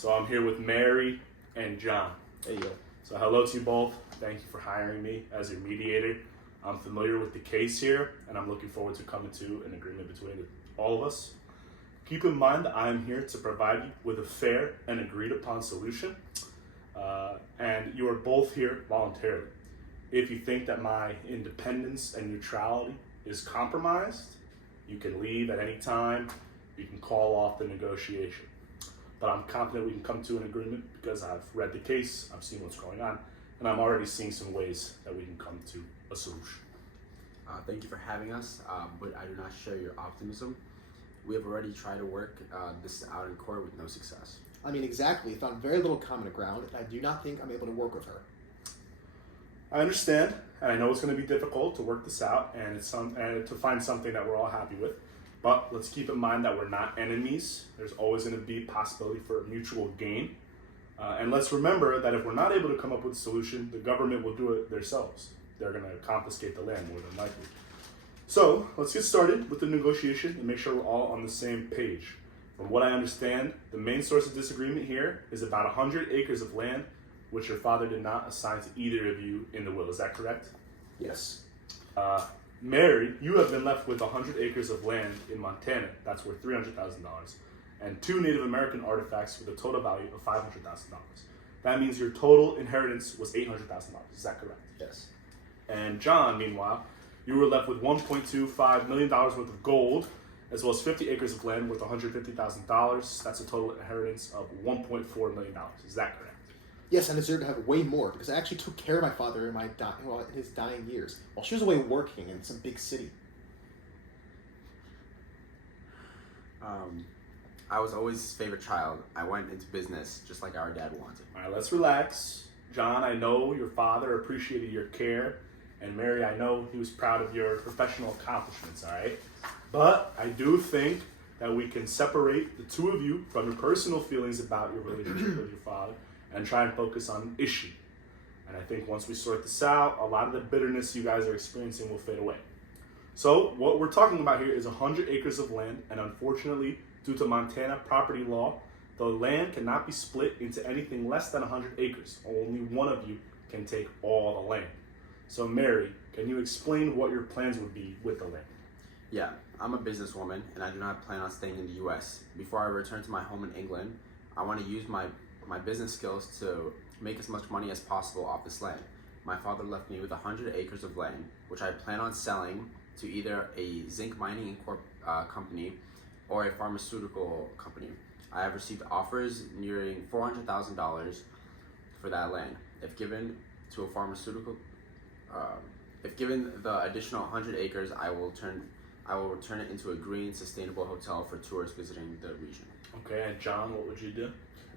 So I'm here with Mary and John. There you go. So hello to you both. Thank you for hiring me as your mediator. I'm familiar with the case here, and I'm looking forward to coming to an agreement between all of us. Keep in mind that I am here to provide you with a fair and agreed upon solution, and you are both here voluntarily. If you think that my independence and neutrality is compromised, you can leave at any time. You can call off the negotiation. But I'm confident we can come to an agreement because I've read the case, I've seen what's going on, and I'm already seeing some ways that we can come to a solution. Thank you for having us, but I do not share your optimism. We have already tried to work this out in court with no success. I mean, exactly. Found very little common ground, and I do not think I'm able to work with her. I understand, and I know it's going to be difficult to work this out and to find something that we're all happy with. But let's keep in mind that we're not enemies. There's always going to be possibility for a mutual gain. And let's remember that if we're not able to come up with a solution, the government will do it themselves. They're going to confiscate the land more than likely. So let's get started with the negotiation and make sure we're all on the same page. From what I understand, the main source of disagreement here is about 100 acres of land, which your father did not assign to either of you in the will. Is that correct? Yes. Mary, you have been left with 100 acres of land in Montana. That's worth $300,000. And 2 Native American artifacts with a total value of $500,000. That means your total inheritance was $800,000. Is that correct? Yes. And John, meanwhile, you were left with $1.25 million worth of gold, as well as 50 acres of land worth $150,000. That's a total inheritance of $1.4 million. Is that correct? Yes, I deserve to have way more because I actually took care of my father in his dying years while she was away working in some big city. I was always his favorite child. I went into business just like our dad wanted. All right, let's relax. John, I know your father appreciated your care. And Mary, I know he was proud of your professional accomplishments, all right? But I do think that we can separate the two of you from your personal feelings about your relationship with your father and try and focus on an issue. And I think once we sort this out, a lot of the bitterness you guys are experiencing will fade away. So what we're talking about here is 100 acres of land, and unfortunately, due to Montana property law, the land cannot be split into anything less than 100 acres. Only one of you can take all the land. So Mary, can you explain what your plans would be with the land? Yeah, I'm a businesswoman, and I do not plan on staying in the U.S. Before I return to my home in England, I want to use my business skills to make as much money as possible off this land. My father left me with 100 acres of land, which I plan on selling to either a zinc mining company or a pharmaceutical company. I have received offers nearing $400,000 for that land. If given to a pharmaceutical, if given the additional 100 acres, I will return it into a green, sustainable hotel for tourists visiting the region. Okay, and John, what would you do?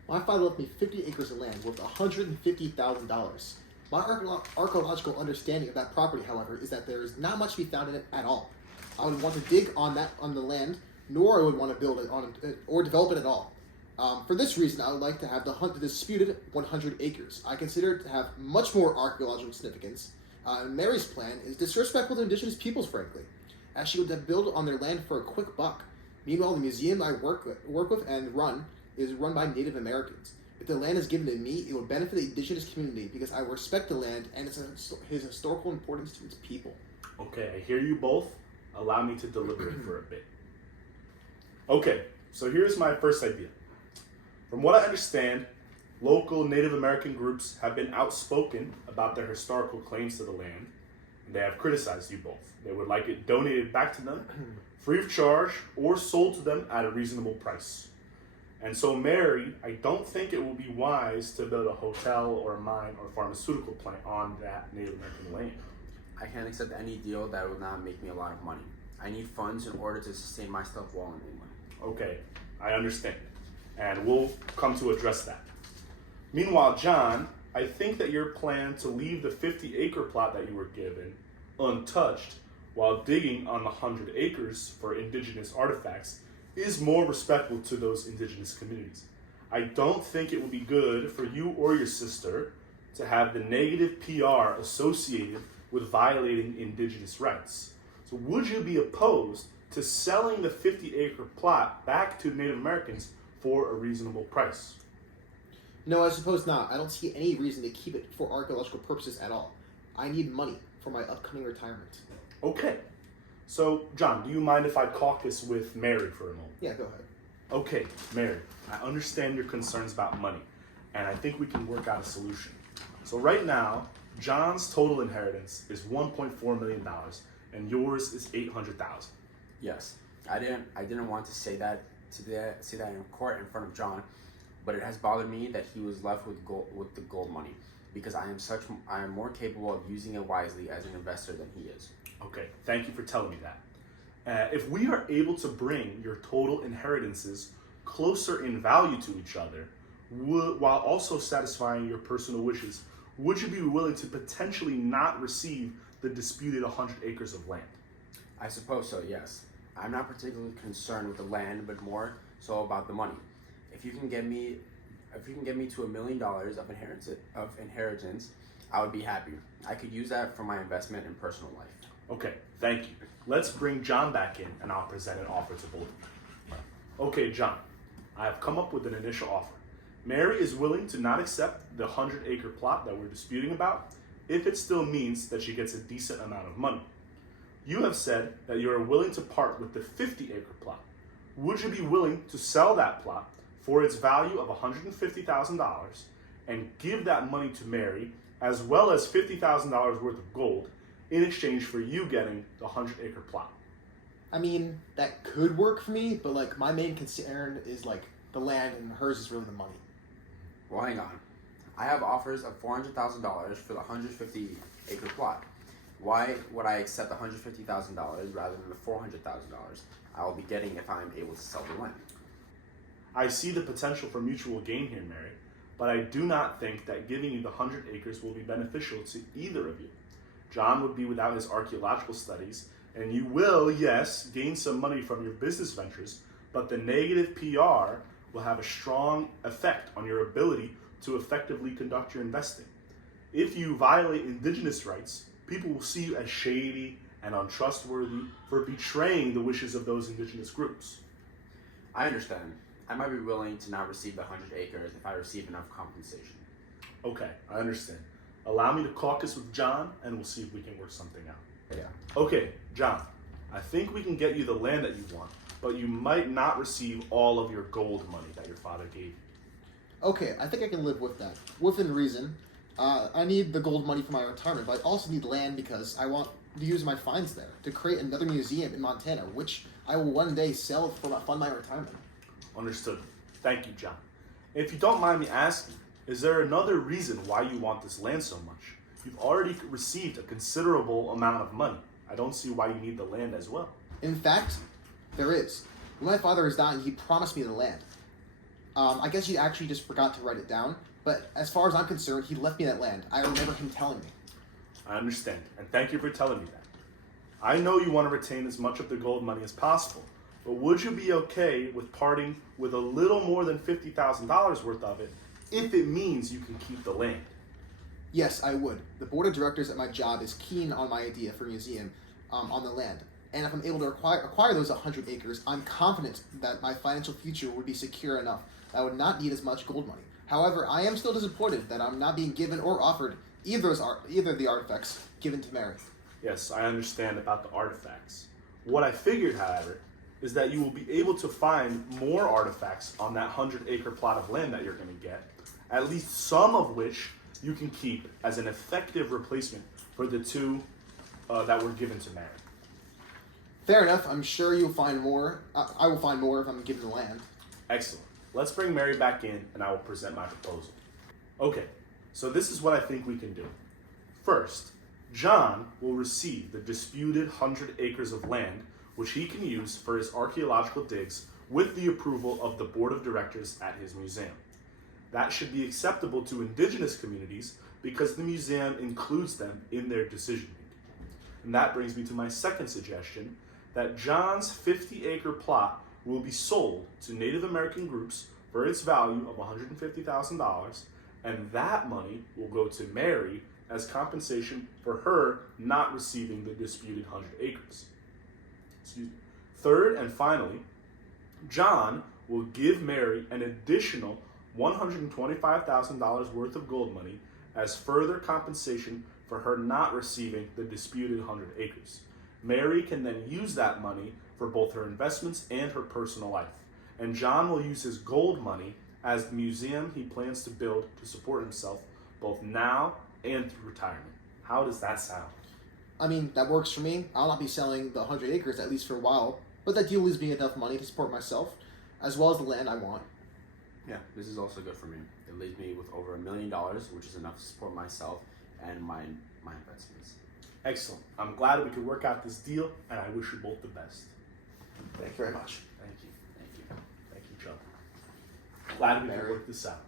My father left me 50 acres of land worth $150,000. My archaeological understanding of that property, however, is that there is not much to be found in it at all. I would want to dig on the land, nor I would want to build it on it or develop it at all. For this reason, I would like to have the disputed 100 acres. I consider it to have much more archaeological significance. Mary's plan is disrespectful to indigenous peoples, frankly, as she would build on their land for a quick buck. Meanwhile, the museum I work with and run is run by Native Americans. If the land is given to me, it will benefit the indigenous community because I respect the land and its historical importance to its people. Okay, I hear you both. Allow me to deliberate for a bit. Okay, so here's my first idea. From what I understand, local Native American groups have been outspoken about their historical claims to the land, and they have criticized you both. They would like it donated back to them, free of charge, or sold to them at a reasonable price. And so, Mary, I don't think it will be wise to build a hotel or a mine or pharmaceutical plant on that Native American land. I can't accept any deal that will not make me a lot of money. I need funds in order to sustain myself while in England. Okay, I understand. And we'll come to address that. Meanwhile, John, I think that your plan to leave the 50-acre plot that you were given untouched while digging on the 100 acres for indigenous artifacts is more respectful to those indigenous communities. I don't think it would be good for you or your sister to have the negative PR associated with violating indigenous rights. So would you be opposed to selling the 50-acre plot back to Native Americans for a reasonable price? No, I suppose not. I don't see any reason to keep it for archaeological purposes at all. I need money for my upcoming retirement. Okay. So, John, do you mind if I caucus with Mary for a moment? Yeah, go ahead. Okay, Mary, I understand your concerns about money, and I think we can work out a solution. So right now, John's total inheritance is $1.4 million, and yours is $800,000. Yes, I didn't want to say that in court in front of John, but it has bothered me that he was left with the gold money, because I am more capable of using it wisely as an investor than he is. Okay, thank you for telling me that. If we are able to bring your total inheritances closer in value to each other, while also satisfying your personal wishes, would you be willing to potentially not receive the disputed 100 acres of land? I suppose so, yes. I'm not particularly concerned with the land, but more so about the money. If you can get me to $1 million of inheritance, I would be happy. I could use that for my investment in personal life. Okay, thank you. Let's bring John back in and I'll present an offer to both of you. Okay, John, I have come up with an initial offer. Mary is willing to not accept the 100-acre plot that we're disputing about if it still means that she gets a decent amount of money. You have said that you are willing to part with the 50-acre plot. Would you be willing to sell that plot for its value of $150,000 and give that money to Mary, as well as $50,000 worth of gold, in exchange for you getting the 100-acre plot? I mean, that could work for me, but like my main concern is like the land, and hers is really the money. Well, hang on. I have offers of $400,000 for the 150-acre plot. Why would I accept $150,000 rather than the $400,000 I will be getting if I'm able to sell the land? I see the potential for mutual gain here, Mary, but I do not think that giving you the 100 acres will be beneficial to either of you. John would be without his archaeological studies, and you will, yes, gain some money from your business ventures, but the negative PR will have a strong effect on your ability to effectively conduct your investing. If you violate indigenous rights, people will see you as shady and untrustworthy for betraying the wishes of those indigenous groups. I understand. I might be willing to not receive the 100 acres if I receive enough compensation. Okay, I understand. Allow me to caucus with John, and we'll see if we can work something out. Yeah. Okay, John, I think we can get you the land that you want, but you might not receive all of your gold money that your father gave you. Okay, I think I can live with that, within reason. I need the gold money for my retirement, but I also need land because I want to use my finds there to create another museum in Montana, which I will one day sell for fund my retirement. Understood. Thank you, John. If you don't mind me asking, is there another reason why you want this land so much? You've already received a considerable amount of money. I don't see why you need the land as well. In fact, there is. When my father is dying, he promised me the land. I guess he actually just forgot to write it down, but as far as I'm concerned, he left me that land. I remember him telling me. I understand, and thank you for telling me that. I know you want to retain as much of the gold money as possible, but would you be okay with parting with a little more than $50,000 worth of it if it means you can keep the land? Yes, I would. The board of directors at my job is keen on my idea for a museum on the land. And if I'm able to acquire those 100 acres, I'm confident that my financial future would be secure enough that I would not need as much gold money. However, I am still disappointed that I'm not being given or offered either of the artifacts given to Mary. Yes, I understand about the artifacts. What I figured, however, is that you will be able to find more artifacts on that 100-acre plot of land that you're going to get, at least some of which you can keep as an effective replacement for the two that were given to Mary. Fair enough. I'm sure you'll find more. I will find more if I'm given the land. Excellent. Let's bring Mary back in and I will present my proposal. Okay, so this is what I think we can do. First, John will receive the disputed 100 acres of land which he can use for his archaeological digs with the approval of the board of directors at his museum. That should be acceptable to indigenous communities because the museum includes them in their decision making. And that brings me to my second suggestion, that John's 50-acre plot will be sold to Native American groups for its value of $150,000, and that money will go to Mary as compensation for her not receiving the disputed 100 acres. Excuse me. Third and finally, John will give Mary an additional $125,000 worth of gold money as further compensation for her not receiving the disputed 100 acres. Mary can then use that money for both her investments and her personal life. And John will use his gold money as the museum he plans to build to support himself both now and through retirement. How does that sound? I mean, that works for me. I'll not be selling the 100 acres, at least for a while, but that deal leaves me enough money to support myself, as well as the land I want. Yeah, this is also good for me. It leaves me with over $1 million, which is enough to support myself and my investments. Excellent. I'm glad we could work out this deal, and I wish you both the best. Thank you very much. Thank you. Thank you. Thank you, John. Glad we could work this out.